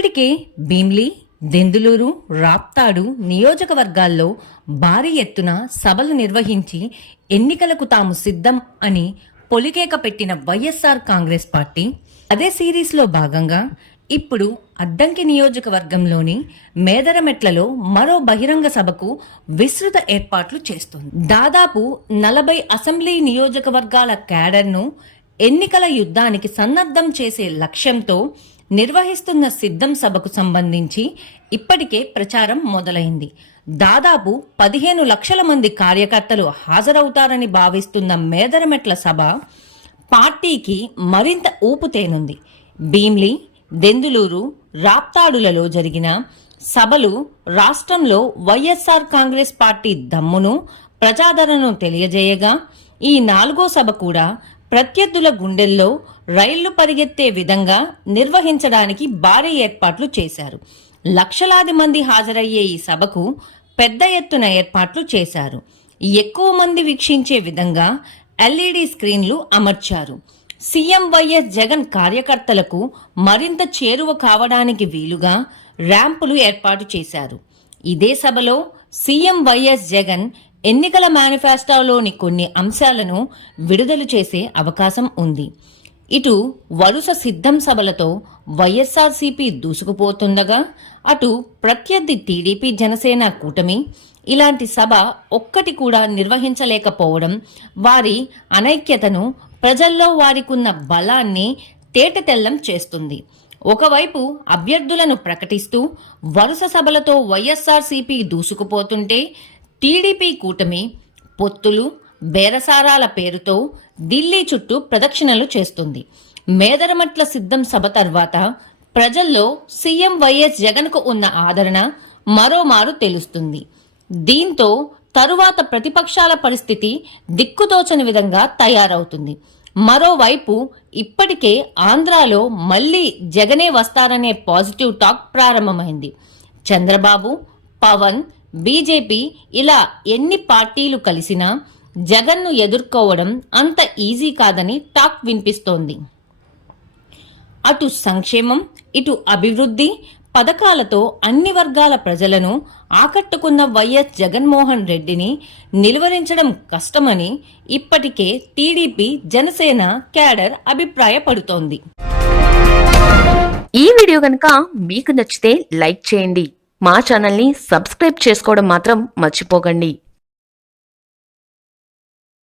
ఇప్పటికే భీమ్లీ, దెందులూరు, రాప్తాడు నియోజకవర్గాల్లో భారీ ఎత్తున సభలు నిర్వహించి ఎన్నికలకు తాము సిద్ధం అని పొలికేక పెట్టిన వైఎస్ఆర్ కాంగ్రెస్ పార్టీ అదే సిరీస్లో భాగంగా ఇప్పుడు అద్దంకి నియోజకవర్గంలోని మేదరమెట్లలో మరో బహిరంగ సభకు విస్తృత ఏర్పాట్లు చేస్తుంది. దాదాపు 40 అసెంబ్లీ నియోజకవర్గాల క్యాడర్ను ఎన్నికల యుద్ధానికి సన్నద్ధం చేసే లక్ష్యంతో నిర్వహిస్తున్న సిద్ధం సభకు సంబంధించి ఇప్పటికే ప్రచారం మొదలైంది. దాదాపు 15 లక్షల మంది కార్యకర్తలు హాజరవుతారని భావిస్తున్న మేదరమెట్ల సభ పార్టీకి మరింత ఊపు తేనుంది. భీమ్లీ, దెందులూరు, రాప్తాడులలో జరిగిన సభలు రాష్ట్రంలో వైఎస్ఆర్ కాంగ్రెస్ పార్టీ దమ్మును, ప్రజాదరణను తెలియజేయగా, ఈ 4వ సభ కూడా ప్రత్యర్థుల గుండెల్లో రైళ్లు పరిగెత్తే విధంగా నిర్వహించడానికి భారీ ఏర్పాట్లు చేశారు. లక్షలాది మంది హాజరయ్యే ఈ సభకు పెద్ద ఎత్తున ఏర్పాట్లు చేశారు. ఎక్కువ మంది వీక్షించే విధంగా ఎల్ఈడి స్క్రీన్లు అమర్చారు. సీఎం వైఎస్ జగన్ కార్యకర్తలకు మరింత చేరువ కావడానికి వీలుగా ర్యాంపులు ఏర్పాటు చేశారు. ఇదే సభలో సీఎం వైఎస్ జగన్ ఎన్నికల మేనిఫెస్టోలోని కొన్ని అంశాలను విడుదల చేసే అవకాశం ఉంది. ఇటు వరుస సిద్ధం సభలతో వైఎస్ఆర్సీపీ దూసుకుపోతుండగా, అటు ప్రత్యర్థి టీడీపీ జనసేన కూటమి ఇలాంటి సభ ఒక్కటి కూడా నిర్వహించలేకపోవడం వారి అనైక్యతను, ప్రజల్లో వారికున్న బలాన్ని తేటతెల్లం చేస్తుంది. ఒకవైపు అభ్యర్థులను ప్రకటిస్తూ వరుస సభలతో వైఎస్ఆర్సీపీ దూసుకుపోతుంటే, టీడీపీ కూటమి పొత్తులు, బేరసారాల పేరుతో ఢిల్లీ చుట్టూ ప్రదక్షిణలు చేస్తుంది. మేదరమెట్ల సిద్ధం సభ తర్వాత ప్రజల్లో సీఎం వైఎస్ జగన్కు ఉన్న ఆదరణ మరోమారు తెలుస్తుంది. దీంతో తరువాత ప్రతిపక్షాల పరిస్థితి దిక్కుతోచని విధంగా తయారవుతుంది. మరోవైపు ఇప్పటికే ఆంధ్రాలో మళ్లీ జగనే వస్తారనే పాజిటివ్ టాక్ ప్రారంభమైంది. చంద్రబాబు, పవన్, బీజేపీ ఇలా ఎన్ని పార్టీలు కలిసినా జగన్ను ఎదుర్కోవడం అంత ఈజీ కాదని టాక్ వినిపిస్తోంది. అటు సంక్షేమం, ఇటు అభివృద్ధి పథకాలతో అన్ని వర్గాల ప్రజలను ఆకట్టుకున్న వైఎస్ జగన్మోహన్ రెడ్డిని నిలువరించడం కష్టమని ఇప్పటికే టీడీపీ, జనసేన క్యాడర్ అభిప్రాయపడుతోంది. ఈ వీడియో కనుక మీకు నచ్చితే లైక్ చేయండి. మా ఛానల్ని సబ్స్క్రైబ్ చేసుకోవడం మాత్రం మర్చిపోకండి.